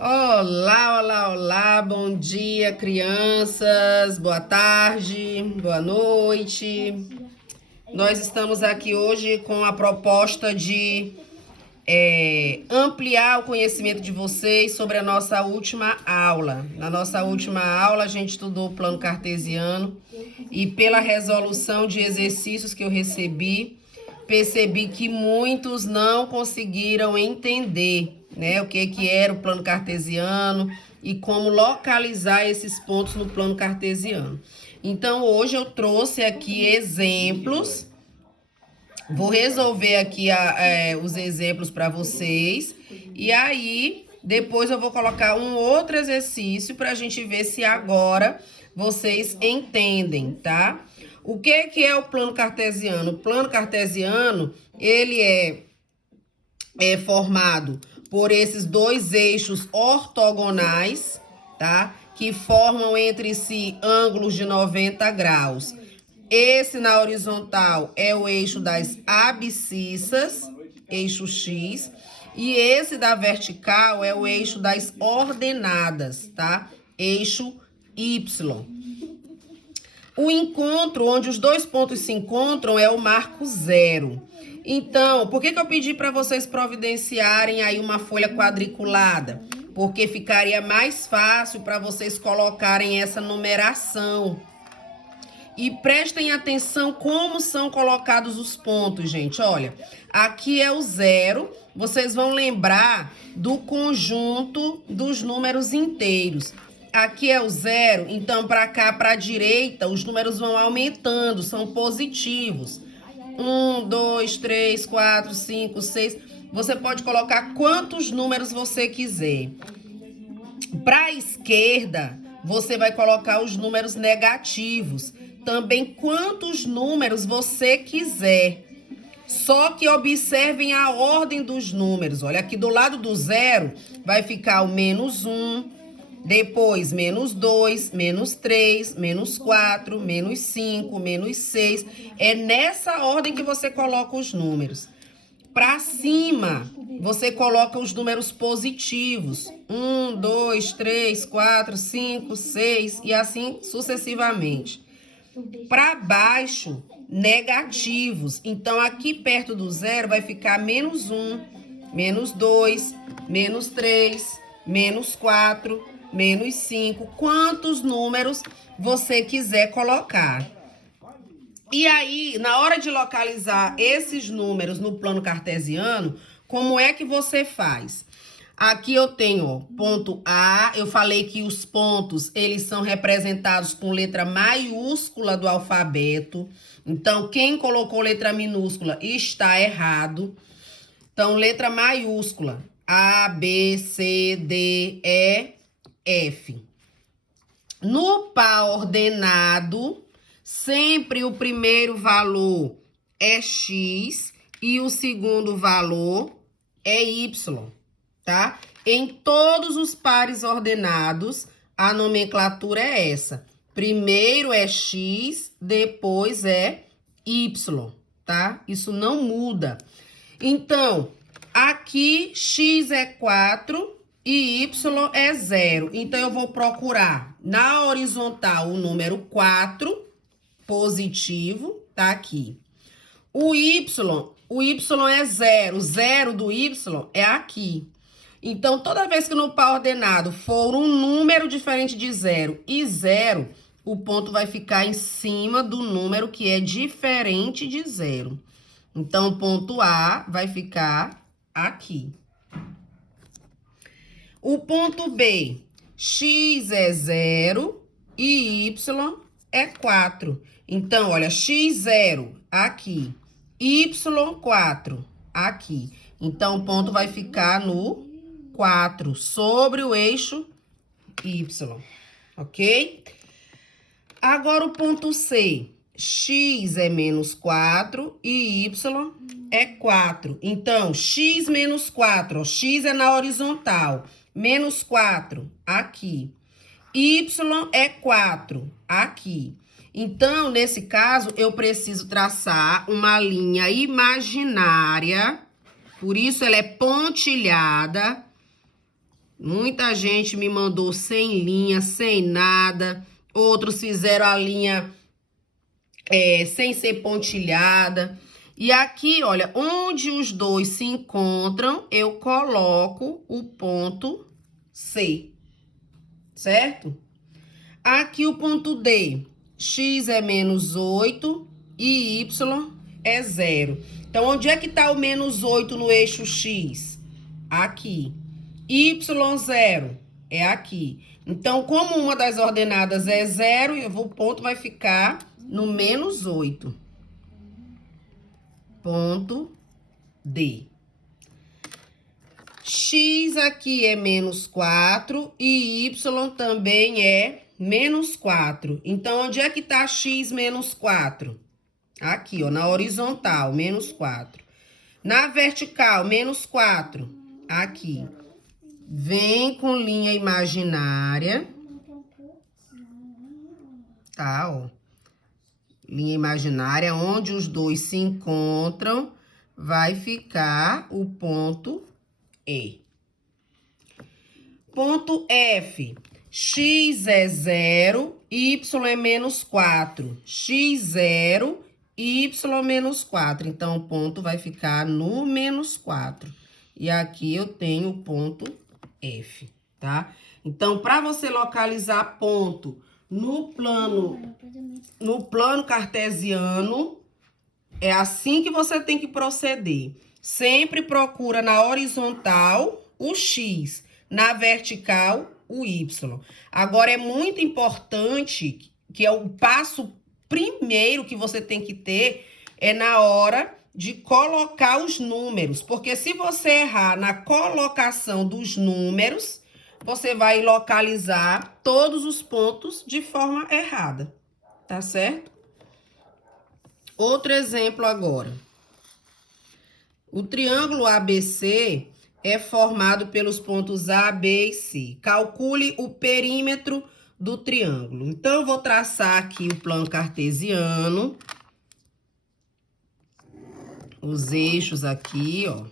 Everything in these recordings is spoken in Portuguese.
Olá, olá, olá, bom dia, crianças, boa tarde, boa noite. Nós estamos aqui hoje com a proposta de ampliar o conhecimento de vocês sobre a nossa última aula. Na nossa última aula, a gente estudou o plano cartesiano e pela resolução de exercícios que eu recebi, percebi que muitos não conseguiram entender, né, o que era o plano cartesiano e como localizar esses pontos no plano cartesiano. Então, hoje eu trouxe aqui exemplos. Vou resolver aqui os exemplos para vocês. E aí, depois eu vou colocar um outro exercício para a gente ver se agora vocês entendem, tá? O que é o plano cartesiano? O plano cartesiano, ele é formado por esses dois eixos ortogonais, tá? Que formam entre si ângulos de 90 graus. Esse na horizontal é o eixo das abscissas, eixo X, e esse da vertical é o eixo das ordenadas, tá? Eixo Y. O encontro, onde os dois pontos se encontram, é o marco zero. Então, por que eu pedi para vocês providenciarem aí uma folha quadriculada? Porque ficaria mais fácil para vocês colocarem essa numeração. E prestem atenção como são colocados os pontos, gente. Olha, aqui é o zero. Vocês vão lembrar do conjunto dos números inteiros. Aqui é o zero, então para cá, para a direita, os números vão aumentando, são positivos. 1, 2, 3, 4, 5, 6. Você pode colocar quantos números você quiser. Para a esquerda, você vai colocar os números negativos. Também quantos números você quiser. Só que observem a ordem dos números. Olha, aqui do lado do zero vai ficar o menos 1, depois menos 2, menos 3, menos 4, menos 5, menos 6. É nessa ordem que você coloca os números. Para cima, você coloca os números positivos. 1, 2, 3, 4, 5, 6 e assim sucessivamente. Para baixo, negativos. Então, aqui perto do zero vai ficar menos 1, menos 2, menos 3, menos 4, menos 5. Quantos números você quiser colocar. E aí, na hora de localizar esses números no plano cartesiano, como é que você faz? Aqui eu tenho, ó, ponto A, eu falei que os pontos, eles são representados com letra maiúscula do alfabeto. Então, quem colocou letra minúscula está errado. Então, letra maiúscula, A, B, C, D, E, F. No par ordenado, sempre o primeiro valor é X e o segundo valor é Y. Tá? Em todos os pares ordenados, a nomenclatura é essa. Primeiro é X, depois é Y, tá? Isso não muda. Então, aqui X é 4 e Y é 0. Então, eu vou procurar na horizontal o número 4, positivo, tá aqui. O Y é 0. O 0 do Y é aqui. Então, toda vez que no par ordenado for um número diferente de 0 e 0, o ponto vai ficar em cima do número que é diferente de 0. Então, o ponto A vai ficar aqui. O ponto B, X é 0 e Y é 4. Então, olha, X0 aqui, Y4 aqui. Então, o ponto vai ficar no 4, sobre o eixo Y, ok? Agora o ponto C, X é menos 4 e Y é 4. Então, X menos 4, ó, X é na horizontal, menos 4 aqui. Y é 4 aqui. Então, nesse caso, eu preciso traçar uma linha imaginária, por isso ela é pontilhada, Muita gente me mandou sem linha, sem nada. Outros fizeram a linha sem ser pontilhada. E aqui, olha, onde os dois se encontram, eu coloco o ponto C, certo? Aqui o ponto D, x é menos 8 e y é 0. Então, onde é que está o menos 8 no eixo x? Aqui. Y0 é aqui. Então, como uma das ordenadas é 0, o ponto vai ficar no menos 8. Ponto D. X aqui é menos 4 e Y também é menos 4. Então, onde é que tá x menos 4? Aqui, ó, na horizontal, menos 4. Na vertical, menos 4. Aqui. Vem com linha imaginária. Tá, ó. Linha imaginária, onde os dois se encontram, vai ficar o ponto E. Ponto F. X é 0, Y é menos 4. X0, Y menos 4. Então, o ponto vai ficar no menos 4. E aqui eu tenho o ponto F, tá? Então, para você localizar ponto no plano cartesiano, é assim que você tem que proceder. Sempre procura na horizontal o x, na vertical o y. Agora, é muito importante, que é o passo primeiro que você tem que ter, é na hora de colocar os números. Porque se você errar na colocação dos números, você vai localizar todos os pontos de forma errada, tá certo? Outro exemplo agora. O triângulo ABC é formado pelos pontos A, B e C. Calcule o perímetro do triângulo. Então, eu vou traçar aqui o plano cartesiano. Os eixos aqui, ó.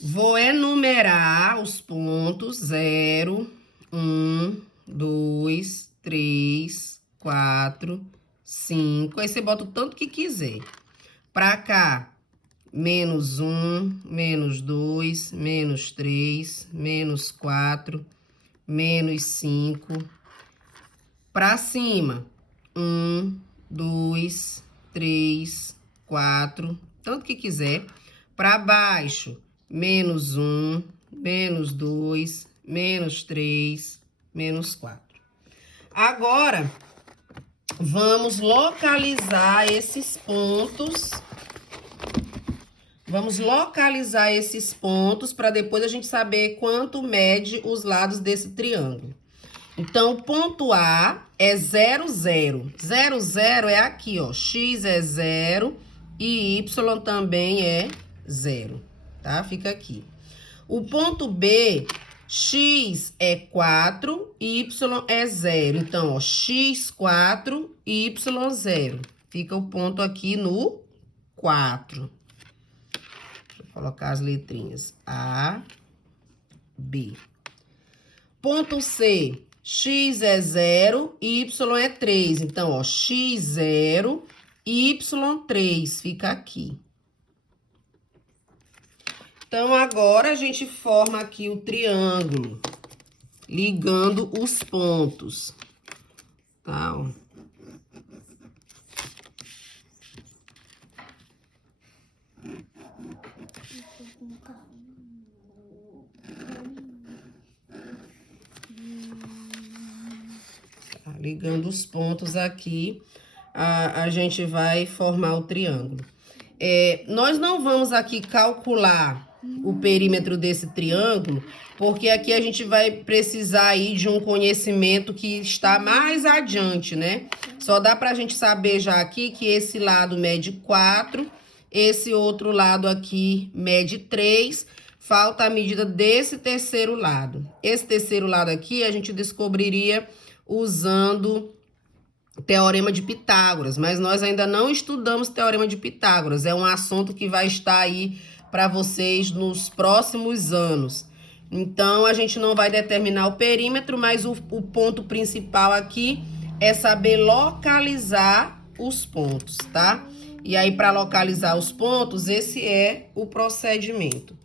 Vou enumerar os pontos 0, 1, 2, 3, 4, 5. Aí você bota o tanto que quiser. Pra cá, menos 1, menos 2, menos 3, menos 4, menos 5. Pra cima, 1, 2, 3, 4, tanto que quiser. Pra baixo, menos 1, menos 2, menos 3, menos 4. Agora, vamos localizar esses pontos. Vamos localizar esses pontos para depois a gente saber quanto mede os lados desse triângulo. Então, o ponto A é 0, 0. 0, 0 é aqui, ó. X é 0 e Y também é 0, tá? Fica aqui. O ponto B, X é 4, Y é 0. Então, ó, X4, Y 0. Fica o ponto aqui no 4. Deixa eu colocar as letrinhas. A, B. Ponto C, X é 0, Y é 3. Então, ó, X0, Y3. Fica aqui. Então, agora a gente forma aqui o triângulo, ligando os pontos, tá? Ó. Tá, ligando os pontos aqui, a gente vai formar o triângulo. Nós não vamos aqui calcular o perímetro desse triângulo, porque aqui a gente vai precisar aí de um conhecimento que está mais adiante, né? Só dá pra gente saber já aqui que esse lado mede 4, esse outro lado aqui mede 3, falta a medida desse terceiro lado. Esse terceiro lado aqui a gente descobriria usando Teorema de Pitágoras, mas nós ainda não estudamos Teorema de Pitágoras. É um assunto que vai estar aí para vocês nos próximos anos. Então, a gente não vai determinar o perímetro, mas o ponto principal aqui é saber localizar os pontos, tá? E aí, para localizar os pontos, esse é o procedimento.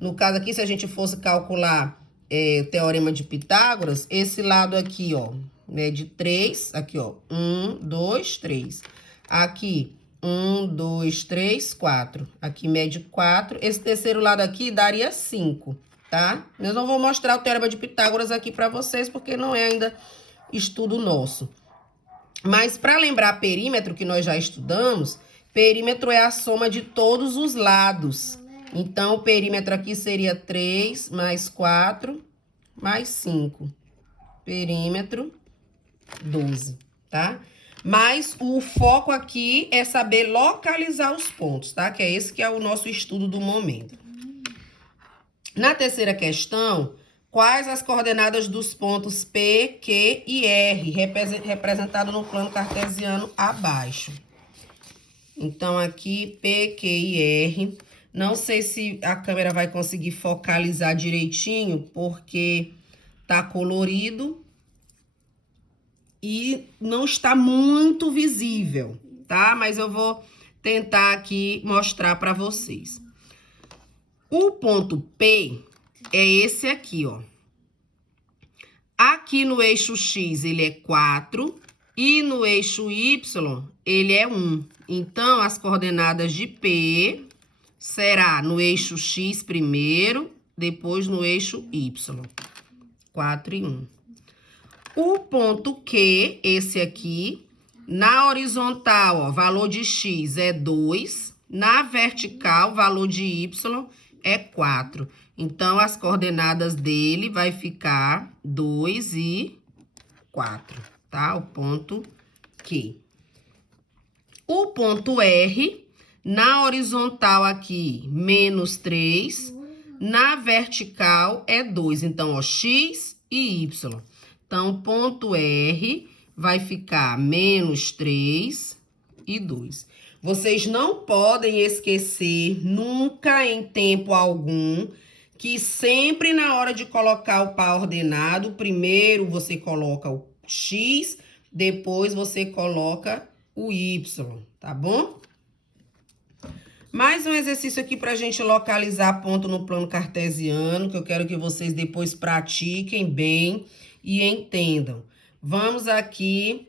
No caso aqui, se a gente fosse calcular o Teorema de Pitágoras, esse lado aqui, ó, mede 3, aqui, ó, 1, 2, 3. Aqui, 1, 2, 3, 4. Aqui mede 4. Esse terceiro lado aqui daria 5, tá? Eu não vou mostrar o Teorema de Pitágoras aqui para vocês, porque não é ainda estudo nosso. Mas para lembrar perímetro, que nós já estudamos, perímetro é a soma de todos os lados. Então, o perímetro aqui seria 3 mais 4 mais 5. Perímetro 12, tá? Mas o foco aqui é saber localizar os pontos, tá? Que é esse que é o nosso estudo do momento. Na terceira questão, quais as coordenadas dos pontos P, Q e R, representado no plano cartesiano abaixo? Então, aqui, P, Q e R. Não sei se a câmera vai conseguir focalizar direitinho, porque tá colorido e não está muito visível, tá? Mas eu vou tentar aqui mostrar para vocês. O ponto P é esse aqui, ó. Aqui no eixo X ele é 4 e no eixo Y ele é 1. Então, as coordenadas de P será no eixo X primeiro, depois no eixo Y. 4 e 1. O ponto Q, esse aqui, na horizontal, ó, valor de X é 2. Na vertical, valor de Y é 4. Então, as coordenadas dele vai ficar 2 e 4, tá? O ponto Q. O ponto R, na horizontal aqui, menos 3. Na vertical é 2. Então, ó, X e Y. Então, ponto R vai ficar menos 3 e 2. Vocês não podem esquecer, nunca em tempo algum, que sempre na hora de colocar o par ordenado, primeiro você coloca o X, depois você coloca o Y, tá bom? Mais um exercício aqui para a gente localizar ponto no plano cartesiano, que eu quero que vocês depois pratiquem bem e entendam. Vamos aqui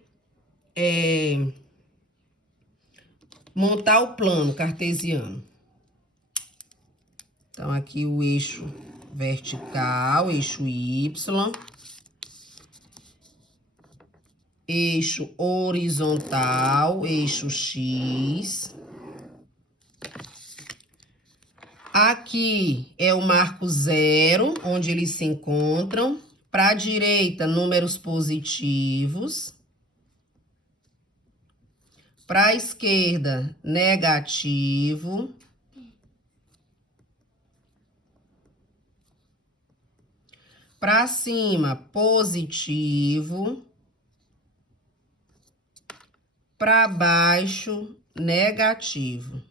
montar o plano cartesiano. Então, aqui o eixo vertical, eixo Y, eixo horizontal, eixo X. Aqui é o marco zero, onde eles se encontram. Para a direita, números positivos. Para a esquerda, negativo. Para cima, positivo. Para baixo, negativo.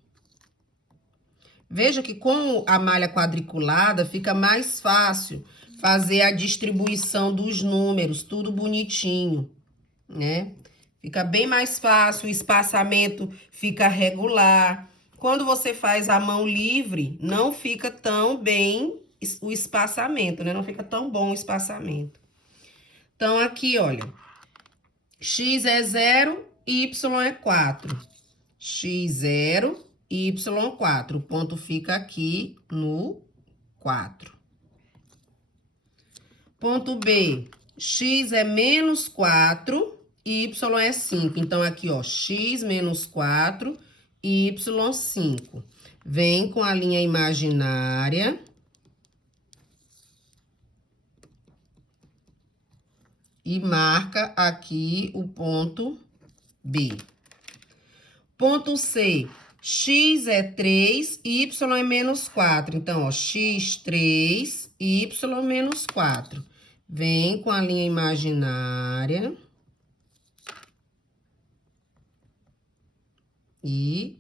Veja que com a malha quadriculada fica mais fácil fazer a distribuição dos números, tudo bonitinho, né? Fica bem mais fácil, o espaçamento fica regular. Quando você faz a mão livre, não fica tão bem o espaçamento, né? Não fica tão bom o espaçamento. Então, aqui, olha, X é 0, Y é 4. X0, Y4. O ponto fica aqui no 4. Ponto B, X é menos 4, Y é 5. Então, aqui, ó, X menos 4, Y5. Vem com a linha imaginária. E marca aqui o ponto B. Ponto C, X é 3, Y é menos 4. Então, ó, X3, Y menos 4. Vem com a linha imaginária. E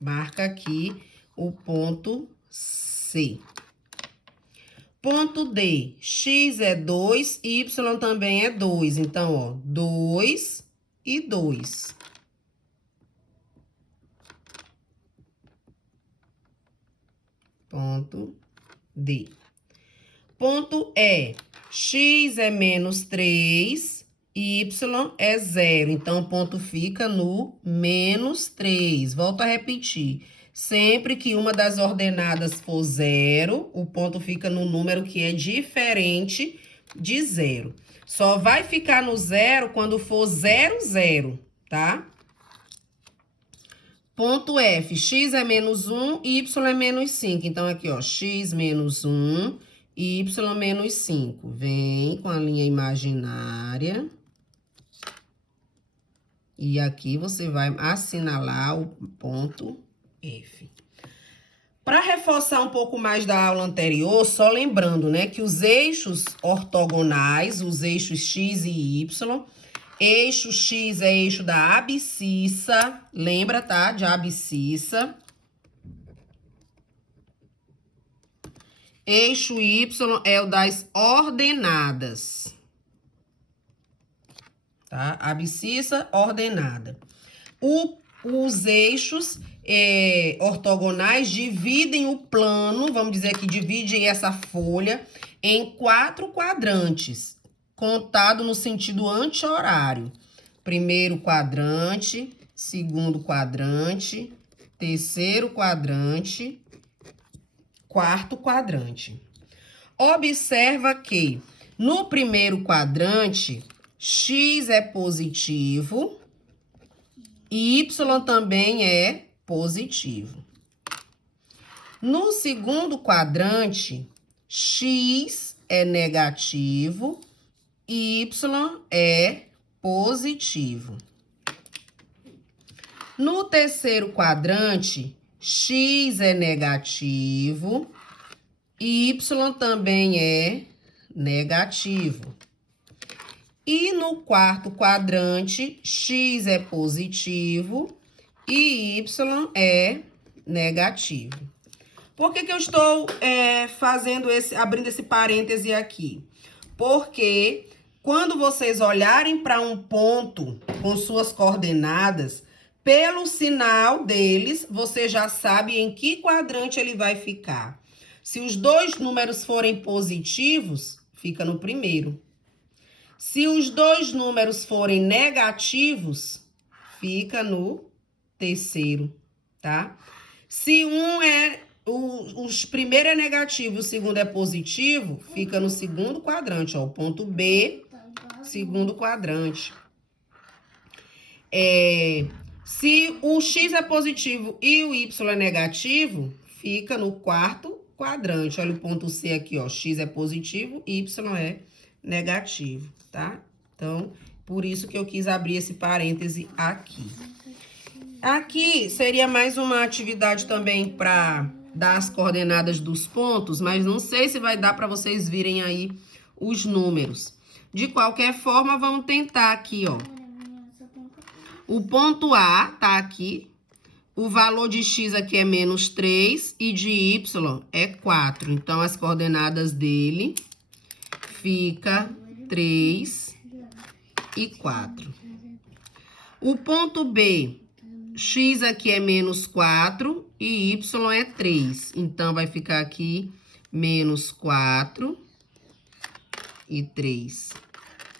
marca aqui o ponto C. Ponto D, x é 2, y também é 2. Então, ó, 2 e 2. Ponto D. Ponto E, x é menos 3, y é 0. Então, o ponto fica no menos 3. Volto a repetir. Sempre que uma das ordenadas for 0, o ponto fica no número que é diferente de 0. Só vai ficar no 0 quando for 0, 0, tá? Ponto F, x é menos 1, y é menos 5. Então, aqui, ó, x menos 1, y menos 5. Vem com a linha imaginária. E aqui você vai assinalar o ponto F. Para reforçar um pouco mais da aula anterior, só lembrando, né, que os eixos ortogonais, os eixos x e y, eixo x é eixo da abscissa, lembra, tá? De abscissa. Eixo y é o das ordenadas. Tá? Abscissa ordenada. Os eixos ortogonais dividem o plano, vamos dizer que dividem essa folha em 4 quadrantes, contado no sentido anti-horário. Primeiro quadrante, segundo quadrante, terceiro quadrante, quarto quadrante. Observa que no primeiro quadrante, x é positivo, y também é positivo. No segundo quadrante, x é negativo, y é positivo. No terceiro quadrante, x é negativo, y também é negativo. E no quarto quadrante, x é positivo e y é negativo. Por que eu estou abrindo esse parêntese aqui? Porque quando vocês olharem para um ponto com suas coordenadas, pelo sinal deles, você já sabe em que quadrante ele vai ficar. Se os dois números forem positivos, fica no primeiro. Se os dois números forem negativos, fica no terceiro, tá? Se o primeiro é negativo e o segundo é positivo, fica no segundo quadrante, ó, o ponto B, segundo quadrante. Se o x é positivo e o y é negativo, fica no quarto quadrante. Olha o ponto C aqui, ó, x é positivo e y é negativo, tá? Então, por isso que eu quis abrir esse parêntese aqui. Aqui seria mais uma atividade também para dar as coordenadas dos pontos, mas não sei se vai dar para vocês virem aí os números. De qualquer forma, vamos tentar aqui, ó. O ponto A tá aqui. O valor de x aqui é menos 3 e de y é 4. Então, as coordenadas dele fica 3 e 4. O ponto B, x aqui é menos 4 e y é 3. Então, vai ficar aqui menos 4 e 3.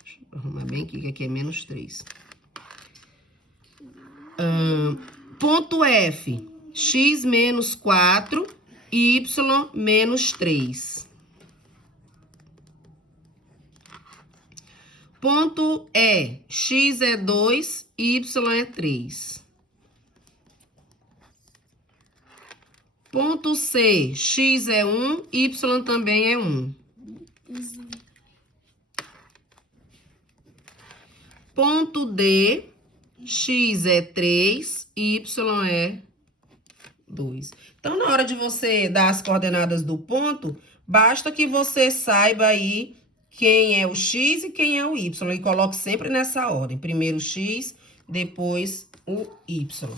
Deixa eu arrumar bem aqui, que aqui é menos 3. Ponto F, x menos 4 e y menos 3. Ponto E, x é 2, y é 3. Ponto C, x é 1, y também é 1. Ponto D, x é 3, y é 2. Então, na hora de você dar as coordenadas do ponto, basta que você saiba aí quem é o x e quem é o y. E coloque sempre nessa ordem. Primeiro o x, depois o y.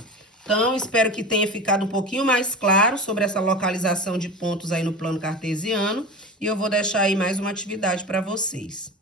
Então, espero que tenha ficado um pouquinho mais claro sobre essa localização de pontos aí no plano cartesiano. E eu vou deixar aí mais uma atividade para vocês.